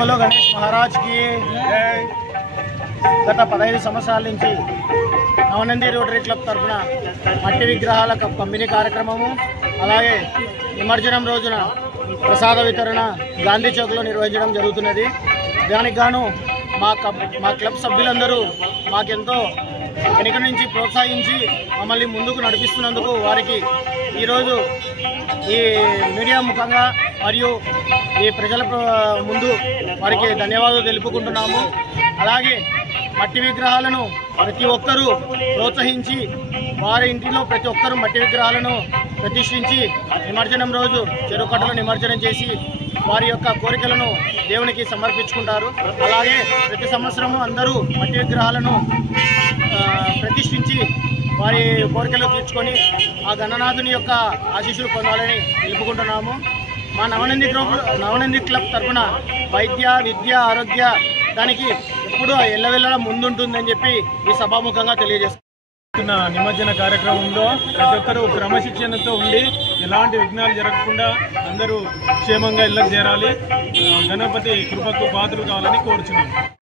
बोलो गणेश महाराज की గత 15 సంవత్సరాల నుంచి నవనంది రోటరీ క్లబ్ తరఫున మట్టి విగ్రహాల పంపిణీ కార్యక్రమము అలాగే నిమజ్జనం రోజున ప్రసాద వితరణ గాంధీ చౌక్లో నిర్వహించడం జరుగుతున్నది. దానికి గాను మా క్లబ్ సభ్యులందరూ మాకెంతో వెనుక నుంచి ప్రోత్సహించి మమ్మల్ని ముందుకు నడిపిస్తున్నందుకు వారికి ఈరోజు ఈ మీడియా ముఖంగా మరియు ఈ ప్రజల ముందు వారికి ధన్యవాదాలు తెలుపుకుంటున్నాము. అలాగే మట్టి విగ్రహాలను ప్రతి ఒక్కరూ ప్రోత్సహించి వారి ఇంటిలో ప్రతి ఒక్కరూ మట్టి విగ్రహాలను ప్రతిష్ఠించి నిమజ్జనం రోజు చెరుకట్టలో నిమజ్జనం చేసి వారి యొక్క కోరికలను దేవునికి సమర్పించుకుంటారు. అలాగే ప్రతి సంవత్సరము అందరూ మట్టి విగ్రహాలను ప్రతిష్ఠించి వారి కోరికలు తీర్చుకొని ఆ గణనాథుని యొక్క ఆశీస్సులు పొందాలని తెలుపుకుంటున్నాము. మా నవనంది క్లబ్ తరఫున వైద్య విద్య ఆరోగ్య దానికి ఎప్పుడూ ఎల్లవెల్లలా ముందుంటుందని చెప్పి ఈ సభాముఖంగా తెలియజేస్తున్న నిమజ్జన కార్యక్రమంలో ప్రతి ఒక్కరూ క్రమశిక్షణతో ఉండి ఎలాంటి విఘ్నాలు జరగకుండా అందరూ క్షేమంగా ఇళ్ళకు చేరాలి. గణపతి కృపకు పాత్రలు కావాలని కోరుచున్నాము.